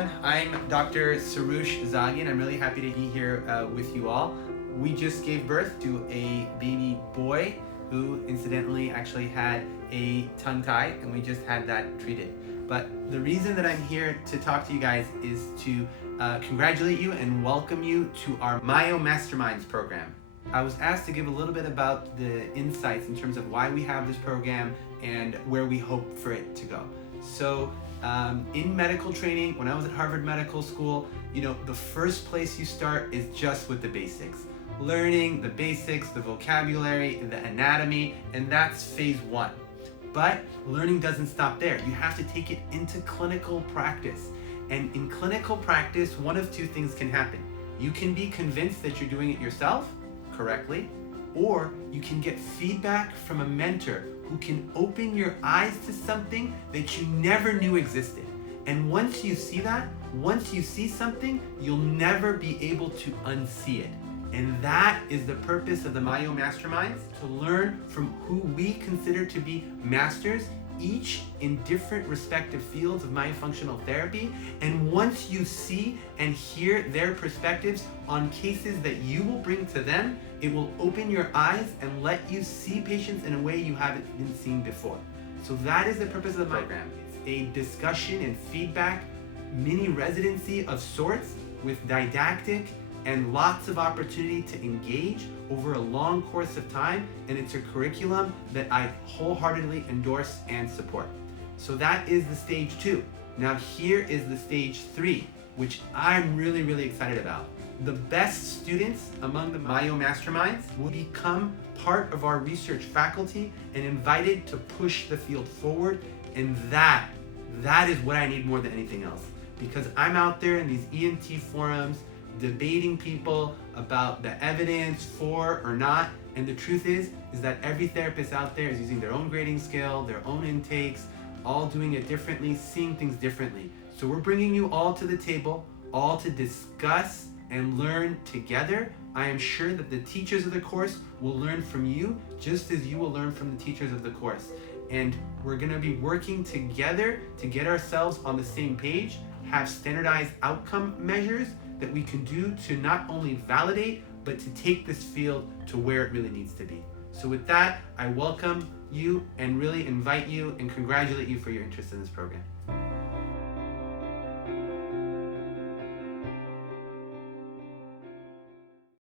everyone. I'm Dr. Sarush Zaghi, and I'm really happy to be here with you all. We just gave birth to a baby boy who incidentally actually had a tongue tie, and we just had that treated. But the reason that I'm here to talk to you guys is to congratulate you and welcome you to our MyoMasterminds program. I was asked to give a little bit about the insights in terms of why we have this program and where we hope for it to go. So in medical training, when I was at Harvard Medical School, the first place you start is just with the basics. Learning the basics, the vocabulary, the anatomy, and that's phase one. But learning doesn't stop there. You have to take it into clinical practice. And in clinical practice, one of two things can happen. You can be convinced that you're doing it yourself correctly, or you can get feedback from a mentor who can open your eyes to something that you never knew existed. And once you see that, once you see something, you'll never be able to unsee it. And that is the purpose of the MyoMasterminds, to learn from who we consider to be masters, each in different respective fields of myofunctional therapy. And once you see and hear their perspectives on cases that you will bring to them, it will open your eyes and let you see patients in a way you haven't been seen before. So that is the purpose of the program. It's a discussion and feedback mini residency of sorts with didactic and lots of opportunity to engage over a long course of time, and it's a curriculum that I wholeheartedly endorse and support. So that is the stage 2. Now here is the stage 3, which I'm really excited about. The best students among the MyoMasterminds will become part of our research faculty and invited to push the field forward, and that is what I need more than anything else, because I'm out there in these ENT forums debating people about the evidence for or not, and the truth is that every therapist out there is using their own grading scale, their own intakes, all doing it differently, seeing things differently. So we're bringing you all to the table, all to discuss and learn together. I am sure that the teachers of the course will learn from you just as you will learn from the teachers of the course. And we're gonna be working together to get ourselves on the same page, have standardized outcome measures that we can do to not only validate, but to take this field to where it really needs to be. So with that, I welcome you and really invite you and congratulate you for your interest in this program.